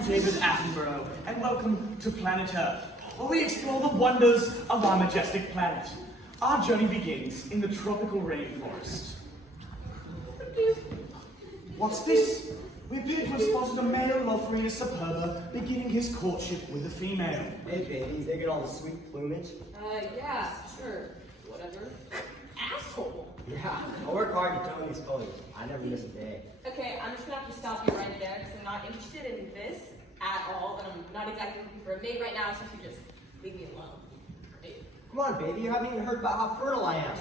I'm David Attenborough, and welcome to Planet Earth, where we explore the wonders of our majestic planet. Our journey begins in the tropical rainforest. What's this? We appear to have spotted a male Lophrina superba beginning his courtship with a female. Hey, baby, they get all the sweet plumage. Yeah, sure. Whatever. Asshole! Yeah, I work hard to tone these colors. I never miss a day. Okay, I'm just gonna have to stop you right there because I'm not interested in this at all, and I'm not exactly looking for a mate right now, so you should just leave me alone. Great. Come on, baby, you haven't even heard about how fertile I am.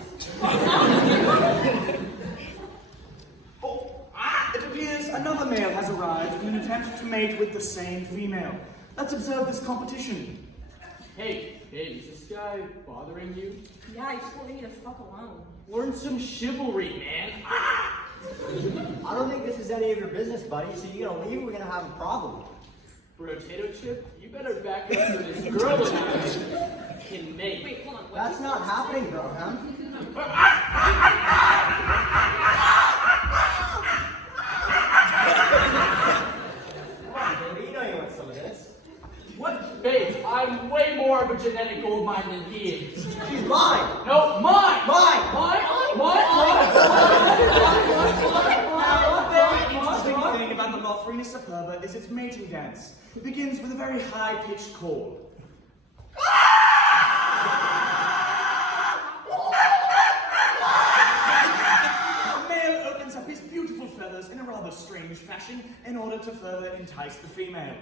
It appears another male has arrived in an attempt to mate with the same female. Let's observe this competition. Hey, is this guy bothering you? Yeah, you just won't leave me the fuck alone. Learn some chivalry, man. I don't think this is any of your business, buddy, so you're gonna leave, we're gonna have a problem. Potato chip, you better back up for this girl and I can mate. Wait, hold on. What That's not happening, bro, huh? Come on, baby, you know you want some of this. What? Babe, I'm way more of a genetic gold mine than he is. She's mine! No, mine! Mine! The interesting thing about the Lophrina superba is its mating dance. It begins with a very high-pitched call. The male opens up his beautiful feathers in a rather strange fashion in order to further entice the female.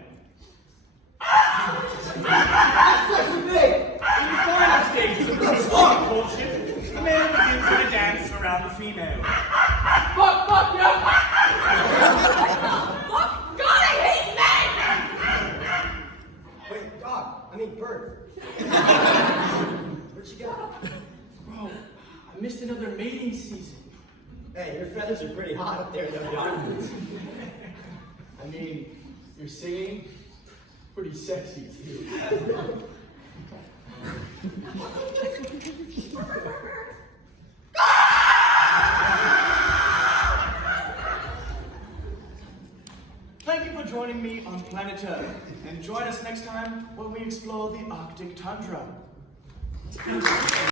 That's such a big! In the final stages of the strong courtship, the male begins with a dance around the female. Fuck, yeah! Fuck! God, I hate men! Wait, bird. Where'd she go? Bro, I missed another mating season. Hey, your feathers are pretty hot up there, though, John. I mean, you're singing pretty sexy, too. Thank you for joining me on Planet Earth, and join us next time when we explore the Arctic tundra.